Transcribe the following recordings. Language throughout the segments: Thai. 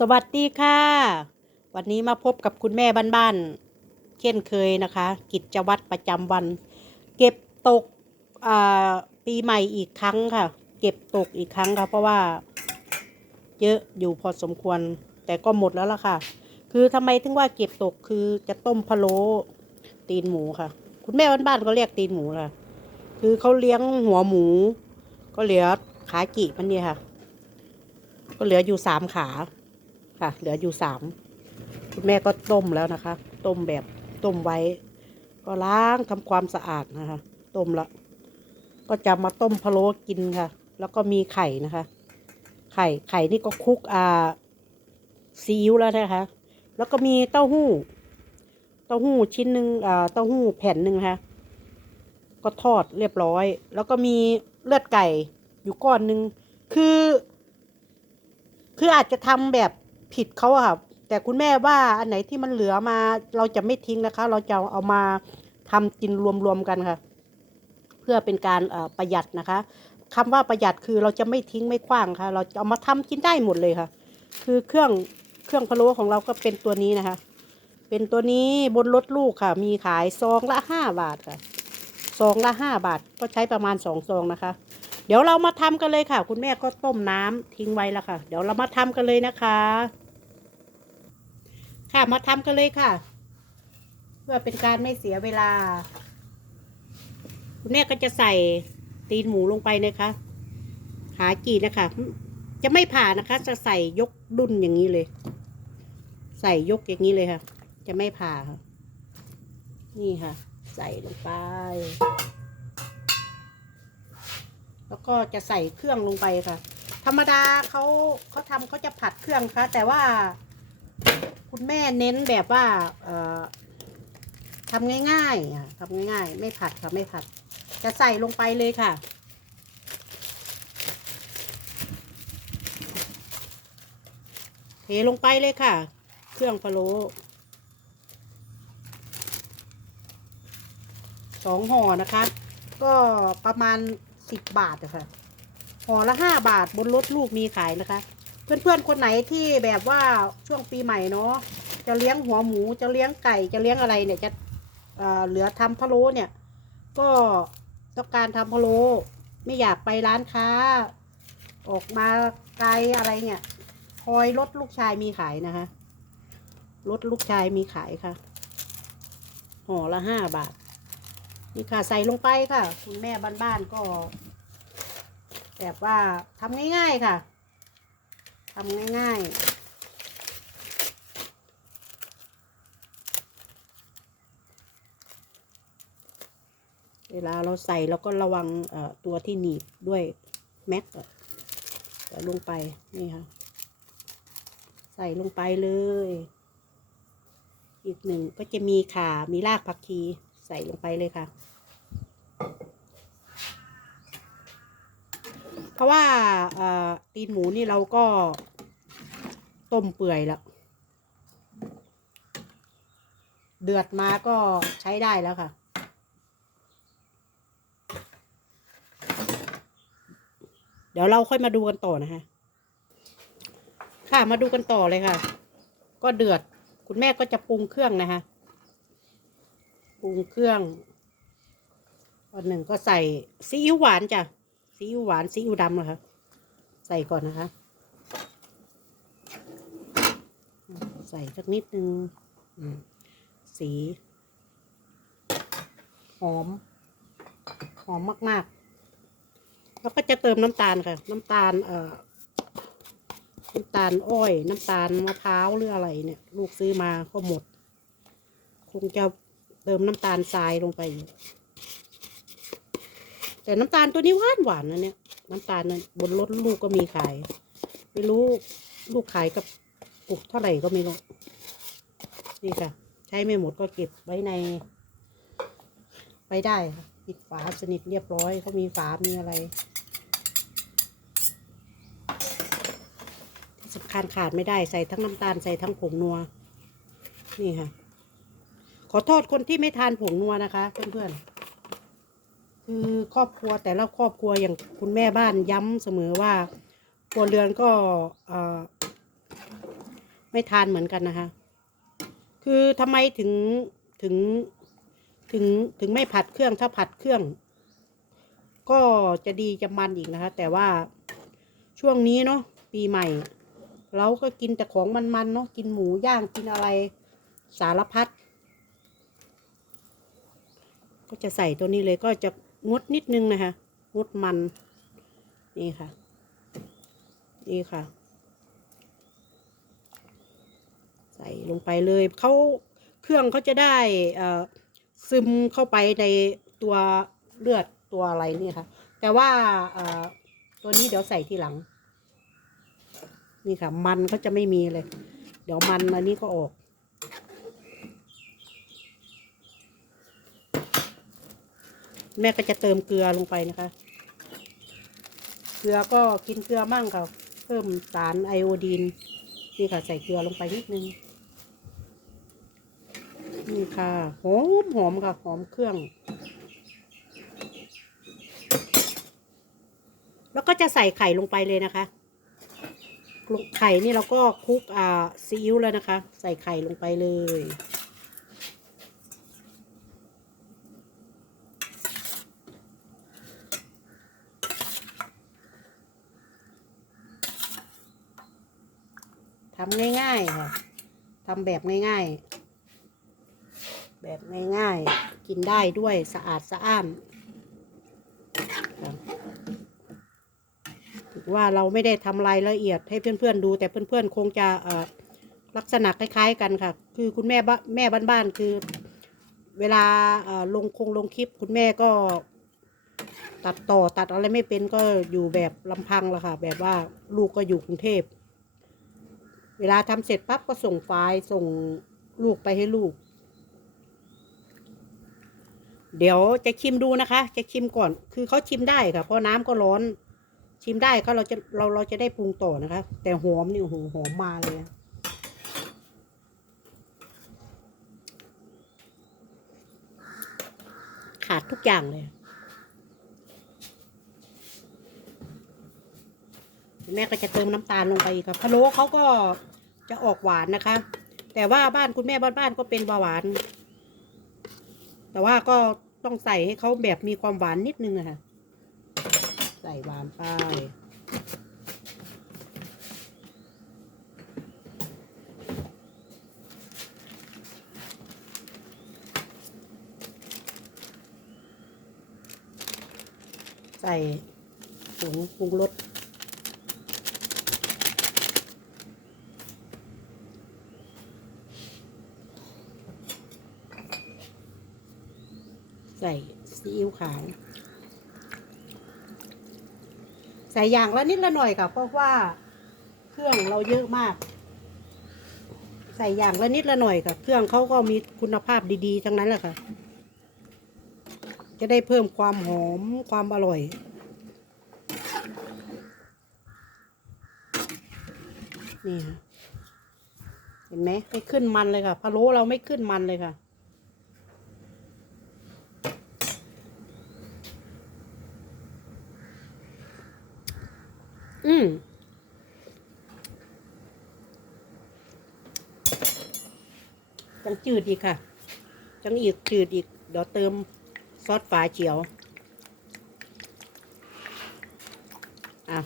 สวัสดีค่ะ วันนี้มาพบกับคุณแม่บ้านๆเช่นเคยนะคะ กิจวัตรประจำวัน เก็บตกปีใหม่อีกครั้งค่ะ เก็บตกอีกครั้งค่ะ เพราะว่า เยอะอยู่พอสมควร แต่ก็หมดแล้วล่ะค่ะ คือทำไมถึงว่าเก็บตกคือจะต้มพะโล้ตีนหมูค่ะ คุณแม่บ้านๆก็เรียกตีนหมูค่ะ คือเขาเลี้ยงหัวหมู ก็เหลือขากิมันเนี่ยค่ะ ก็เหลืออยู่สามขา ค่ะ เหลืออยู่สามคุณแม่ก็ต้มแล้วนะคะ ต้มแบบต้มไว้ ก็ล้างทำความสะอาดนะคะ ต้มแล้วก็จะมาต้มพะโล้กินค่ะ แล้วก็มีไข่นะคะ ไข่ไข่นี่ก็คลุกอ่าซีอิ๊วแล้วนะคะ แล้วก็มีเต้าหู้ เต้าหู้ชิ้นหนึ่งอ่าเต้าหู้แผ่นหนึ่งนะคะก็ทอดเรียบร้อย แล้วก็มีเลือดไก่อยู่ก้อนหนึ่งคือ คืออาจจะทำแบบ ผิดเขาอะค่ะแต่คุณแม่ว่าอันไหนที่มันเหลือมาเราจะไม่ทิ้งนะคะ เราจะเอามาทำกินรวมๆกันค่ะ เพื่อเป็นการประหยัดนะคะคำว่าประหยัดคือเราจะไม่ทิ้งไม่ขว้างค่ะ เราจะเอามาทำกินได้หมดเลยค่ะ คือเครื่องเครื่องพะโล้ของเราก็เป็นตัวนี้นะคะ เป็นตัวนี้บนรถลูกค่ะ มีขายซองละห้าบาทค่ะซองละห้าบาทก็ใช้ประมาณสองซองนะคะ เดี๋ยวเรามาทำกันเลยค่ะ คุณแม่ก็ต้มน้ำทิ้งไว้แล้วค่ะ เดี๋ยวเรามาทำกันเลยนะคะ ค่ะ มาทำกันเลยค่ะ เพื่อเป็นการไม่เสียเวลา คุณแม่ก็จะใส่ตีนหมูลงไปนะคะ หากีนะคะ จะไม่ผ่านะคะ จะใส่ยกดุนอย่างนี้เลย ใส่ยกอย่างนี้เลยค่ะ จะไม่ผ่าค่ะ นี่ค่ะ ใส่ลงไป แล้วก็จะใส่เครื่องลงไปค่ะ ธรรมดาเขาเขาทำเขาจะผัดเครื่องค่ะ แต่ว่า คุณแม่เน้นแบบว่าทำง่ายๆทำง่ายๆ ไม่ผัดค่ะไม่ผัด จะใส่ลงไปเลยค่ะ เทลงไปเลยค่ะ เครื่องพะโล้สองห่อนะคะ ก็ประมาณสิบบาทอะค่ะห่อละห้าบาทบนรถลูกมีขายนะคะ เพื่อนๆคนไหนที่แบบว่าช่วงปีใหม่เนาะจะเลี้ยงหัวหมูจะเลี้ยงไก่จะเลี้ยงอะไรเนี่ยจะเเหลือทำพะโล้เนี่ย ก็ต้องการทำพะโล้ไม่อยากไปร้านค้า ออกมาไกลอะไรเนี่ยคอยรถลูกชายมีขายนะคะรถลูกชายมีขายค่ะห่อละห้าบาท นี่ค่ะใส่ลงไปค่ะ คุณแม่บ้านๆก็ แบบว่าทำง่าย ๆ ค่ะ ทำง่ายๆ เวลาเราใส่เราก็ระวังตัวที่หนีบด้วยแม็กอะใส่ลงไป นี่ค่ะ ใส่ลงไปเลย อีกหนึ่งก็จะมีขามีรากผักชีใส่ลงไปเลยค่ะ เพ ราะว่าตีนหมูนี่เราก็ต้มเปื่อยแล้ว เดือดมาก็ใช้ได้แล้วค่ะ เดี๋ยวเราค่อยมาดูกันต่อนะคะ ค่ะมาดูกันต่อเลยค่ะ ก็เดือดคุณแม่ก็จะปรุงเครื่องนะคะปรุงเครื่องอันหนึ่งก็ใส่ซีอิ๊วหวานจ้ะ ซีอิ๊วหวานซีอิ๊วดำนะคะใส่ก่อนนะคะ ใส่สักนิดนึงสีหอมหอมมาก ๆ แล้วก็จะเติมน้ำตาลค่ะ น้ำตาลเอ่อน้ำตาลอ้อย น้ำตาลมะพร้าวหรืออะไรเนี่ย ลูกซื้อมาก็หมด คงจะเติมน้ำตาลทรายลงไปอีก แต่น้ำตาลตัวนี้หวานหวานนะเนี่ย น้ำตาลนั้นบนรถลูกก็มีขาย ไม่รู้ลูกขายกับปุกเท่าไหร่ก็ไม่รู้นี่ค่ะ ใช้ไม่หมดก็เก็บไว้ใน ไว้ได้ค่ะปิดฝาสนิทเรียบร้อยเขามีฝามีอะไรที่สำคัญขาดไม่ได้ใส่ทั้งน้ำตาลใส่ทั้งผงนัว นี่ค่ะ ขอโทษคนที่ไม่ทานผงนัวนะคะ เพื่อนๆ คือครอบครัวแต่ละครอบครัวอย่างคุณแม่บ้านย้ำเสมอว่าครัวเรือนก็ไม่ทานเหมือนกันนะคะ คือทำไมถึงถึงถึงถึงไม่ผัดเครื่องถ้าผัดเครื่อง ก็จะดีจะมันอีกนะคะ แต่ว่าช่วงนี้เนาะปีใหม่ เราก็กินแต่ของมันๆเนาะกินหมูย่างกินอะไรสารพัดก็จะใส่ตัวนี้เลยก็จะ งดนิดนึงนะคะงดมัน นี่ค่ะ นี่ค่ะ ใส่ลงไปเลยเขาเครื่องเขาจะได้ซึมเข้าไปในตัวเลือดตัวอะไรนี่ค่ะ แต่ว่าตัวนี้เดี๋ยวใส่ทีหลัง นี่ค่ะ มันก็จะไม่มีเลย เดี๋ยวมันอันนี้ก็ออก แม่ก็จะเติมเกลือลงไปนะคะ เกลือก็กินเกลือมั่งค่ะ เพิ่มสารไอโอดีน นี่ค่ะใส่เกลือลงไปนิดนึง นี่ค่ะ หอมหอมค่ะหอมเครื่อง แล้วก็จะใส่ไข่ลงไปเลยนะคะ ไข่นี่เราก็คลุกอ่าซีอิ๊วแล้วนะคะ ใส่ไข่ลงไปเลย ทำง่ายๆค่ะทำแบบง่ายๆ แบบง่ายๆ กินได้ด้วยสะอาดสะอ้านถือว่าเราไม่ได้ทำรายละเอียดให้เพื่อนๆดู แต่เพื่อนๆคงจะลักษณะคล้ายๆกันค่ะ คือคุณแม่แม่บ้านๆคือ เวลาลงคงลงคลิป คุณแม่ก็ ตัดต่อตัดอะไรไม่เป็นก็อยู่แบบลำพังละค่ะ แบบว่าลูกก็อยู่กรุงเทพ เวลาทำเสร็จปั๊บก็ส่งไฟล์ส่งลูกไปให้ลูก เดี๋ยวจะชิมดูนะคะ จะชิมก่อน คือเขาชิมได้ค่ะ เพราะน้ำก็ร้อน ชิมได้ก็เราจะเราเราจะได้ปรุงต่อนะคะ แต่หอมนี่โอ้โหหอมมาเลยขาดทุกอย่างเลย แม่ก็จะเติมน้ำตาลลงไปอีกครับพะโล้เขาก็จะออกหวานนะคะ แต่ว่าบ้านคุณแม่บ้านๆก็เป็นเบาหวาน แต่ว่าก็ต้องใส่ให้เขาแบบมีความหวานนิดนึงอะค่ะ ใส่หวานไปใส่ผงปรุงรส ใส่ซีอิ๊วขาว ใส่อย่างละนิดละหน่อยค่ะเพราะว่าเครื่องเราเยอะมาก ใส่อย่างละนิดละหน่อยค่ะ เครื่องเขาก็มีคุณภาพดีๆ ทั้งนั้นแหละค่ะ จะได้เพิ่มความหอมความอร่อยนี่ค่ะเห็นไหมไม่ขึ้นมันเลยค่ะพะโล้เราไม่ขึ้นมันเลยค่ะ อืม จืดอีกค่ะ จังอีกจืดอีก เดี๋ยวเติมซอสฝาเขียว อะ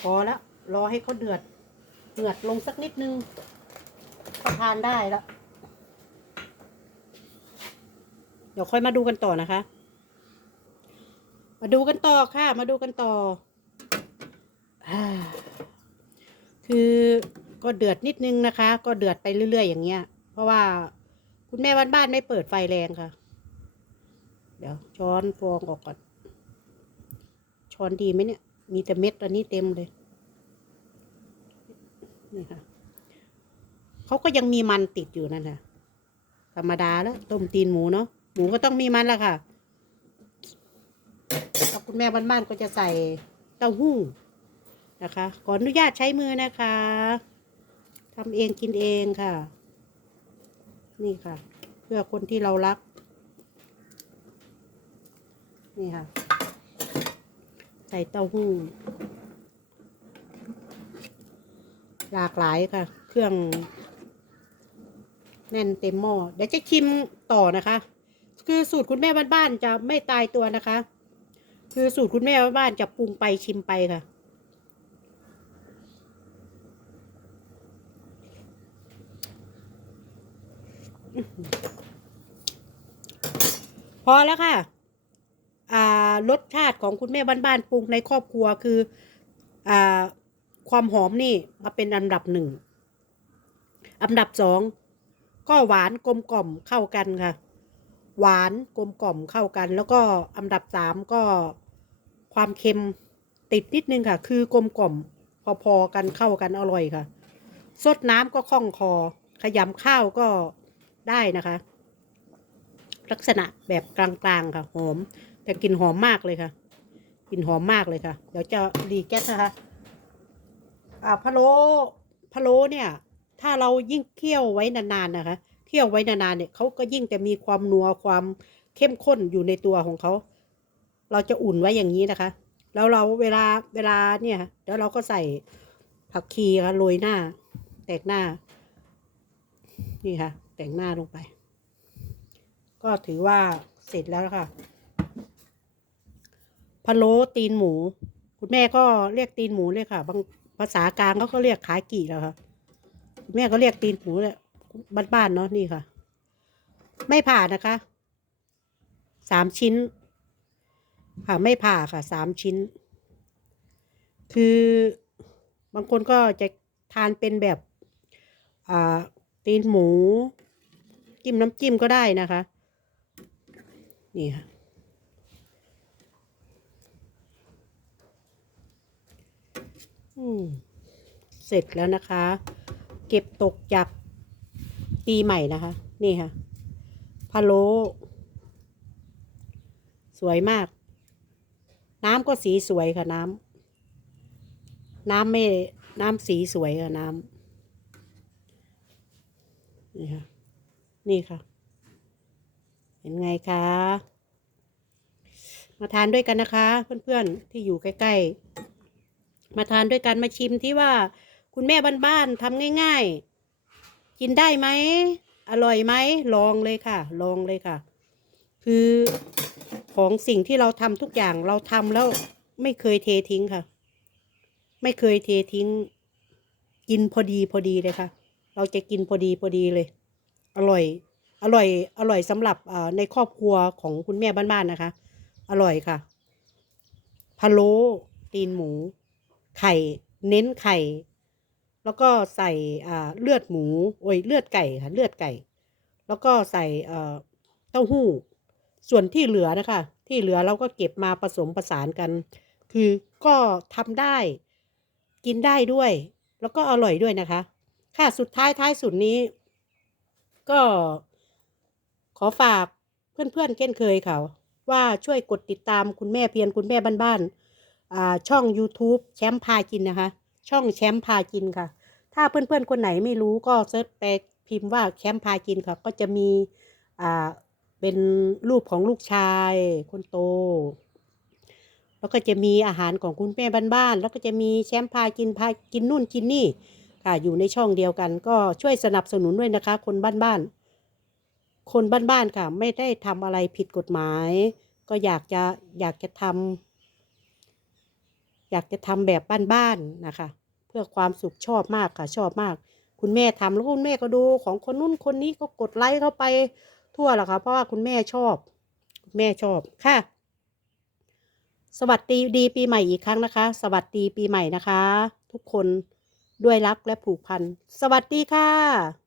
พอแล้ว รอให้เขาเดือด เดือดลงสักนิดนึงก็ทานได้แล้ว เดี๋ยวค่อยมาดูกันต่อนะคะ มาดูกันต่อค่ะ มาดูกันต่ออคือก็เดือดนิดนึงนะคะ ก็เดือดไปเรื่อย ๆ อย่างเงี้ย เพราะว่า คุณแม่บ้านไม่เปิดไฟแรงค่ะ เดี๋ยว ช้อนฟองออกก่อน ช้อนดีไหมเนี่ย มีแต่เม็ดอันนี้เต็มเลย นี่ค่ะ เขาก็ยังมีมันติดอยู่นั่นค่ะ ธรรมดาแล้วต้มตีนหมูเนาะ หมูก็ต้องมีมันละค่ะแล้วคุณแม่บ้านๆก็จะใส่เต้าหู้นะคะ ขออนุญาตใช้มือนะคะทำเองกินเองค่ะ นี่ค่ะ เพื่อคนที่เรารัก นี่ค่ะ ใส่เต้าหู้หลากหลายค่ะ เครื่อง แน่นเต็มหม้อเดี๋ยวจะชิมต่อนะคะ คือสูตรคุณแม่บ้านๆจะไม่ตายตัวนะคะ คือสูตรคุณแม่บ้านๆจะปรุงไปชิมไปค่ะ พอแล้วค่ะอ่ารสชาติของคุณแม่บ้านๆปรุงในครอบครัวคืออ่าความหอมนี่มาเป็นอันดับหนึ่ง อันดับสองก็หวานกลมกล่อมเข้ากันค่ะ หวานกลมกล่อมเข้ากัน แล้วก็อันดับสามก็ความเค็มติดนิดนึงค่ะ คือกลมกล่อม พอๆกันเข้ากันอร่อยค่ะสดน้ำก็คล่องคอ ขยำข้าวก็ ได้นะคะ ลักษณะแบบกลางๆค่ะ หอม แต่กลิ่นหอมมากเลยค่ะกลิ่นหอมมากเลยค่ะ เดี๋ยวจะรีแก๊สนะคะ อ่าพะโล้พะโล้เนี่ย ถ้าเรายิ่งเคี่ยวไว้นานๆนะคะ เคี่ยวไว้นานๆเนี่ยเขาก็ยิ่งจะมีความนัวความเข้มข้นอยู่ในตัวของเขา เราจะอุ่นไว้อย่างนี้นะคะ แล้วเราเวลาเวลาเนี่ยเดี๋ยวเราก็ใส่ผักชีค่ะโรยหน้า แตกหน้า นี่ค่ะ แต่งหน้าลงไป ก็ถือว่าเสร็จแล้วค่ะพะโล้ตีนหมู คุณแม่ก็เรียกตีนหมูเลยค่ะ บางภาษากลางเขาก็เรียกขากี่แล้วค่ะคุณแม่ก็เรียกตีนหมูแหละบ้านๆเนาะนี่ค่ะ ไม่ผ่านะคะสามชิ้น ค่ะไม่ผ่าค่ะสามชิ้น คือบางคนก็จะทานเป็นแบบตีนหมู จิ้มน้ำจิ้มก็ได้นะคะ นี่ค่ะเสร็จแล้วนะคะ เก็บตกจากปีใหม่นะคะ นี่ค่ะพะโล้สวยมาก น้ำก็สีสวยค่ะน้ำน้ำไม่น้ำสีสวยค่ะน้ำนี่ค่ะ นี่ค่ะ เห็นไงคะ มาทานด้วยกันนะคะ เพื่อนๆที่อยู่ใกล้ๆ มาทานด้วยกันมาชิมที่ว่าคุณแม่บ้านๆทำง่าย ๆ กินได้ไหม อร่อยไหม ลองเลยค่ะ ลองเลยค่ะ คือของสิ่งที่เราทำทุกอย่างเราทำแล้วไม่เคยเททิ้งค่ะ ไม่เคยเททิ้ง กินพอดีพอดีเลยค่ะ เราจะกินพอดีพอดีเลย อร่อย อร่อย อร่อยสำหรับอในครอบครัวของคุณแม่บ้านๆนะคะ อร่อยค่ะพะโล้ตีนหมู ไข่ เน้นไข่ แล้วก็ใส่เลือดหมูโอ้ยเลือดไก่ค่ะเลือดไก่ แล้วก็ใส่เอ่อเต้าหู้ ส่วนที่เหลือนะคะ ที่เหลือเราก็เก็บมาผสมผสานกัน คือก็ทำได้ กินได้ด้วย แล้วก็อร่อยด้วยนะคะ ค่ะสุดท้ายท้ายสุดนี้ ก็ขอฝากเพื่อนๆเช่นเคยค่ะ ว่าช่วยกดติดตามคุณแม่เพียรคุณแม่บ้านๆช่อง YouTube แชมป์พากินนะคะ ช่องแชมป์พากินค่ะ ถ้าเพื่อนๆคนไหนไม่รู้ก็เซิร์ชไปพิมพ์ว่าแชมป์พากินค่ะ ก็จะมีเป็นรูปของลูกชายคนโต แล้วก็จะมีอาหารของคุณแม่บ้านๆแล้วก็จะมีแชมป์พากินพากินนู่นกินนี่ ค่ะอยู่ในช่องเดียวกัน ก็ช่วยสนับสนุนด้วยนะคะ คนบ้านๆคนบ้านๆค่ะ ไม่ได้ทำอะไรผิดกฎหมาย ก็อยากจะอยากจะทำอยากจะทำแบบบ้านๆนะคะ เพื่อความสุขชอบมากค่ะ ชอบมาก คุณแม่ทำแล้วคุณแม่ก็ดูของคนนู้นคนนี้ก็กดไลค์เข้าไปทั่วแหละค่ะเพราะว่าคุณแม่ชอบคุณแม่ชอบค่ะ สวัสดีดีปีใหม่อีกครั้งนะคะ สวัสดีปีใหม่นะคะ ทุกคน ด้วยรักและผูกพัน สวัสดีค่ะ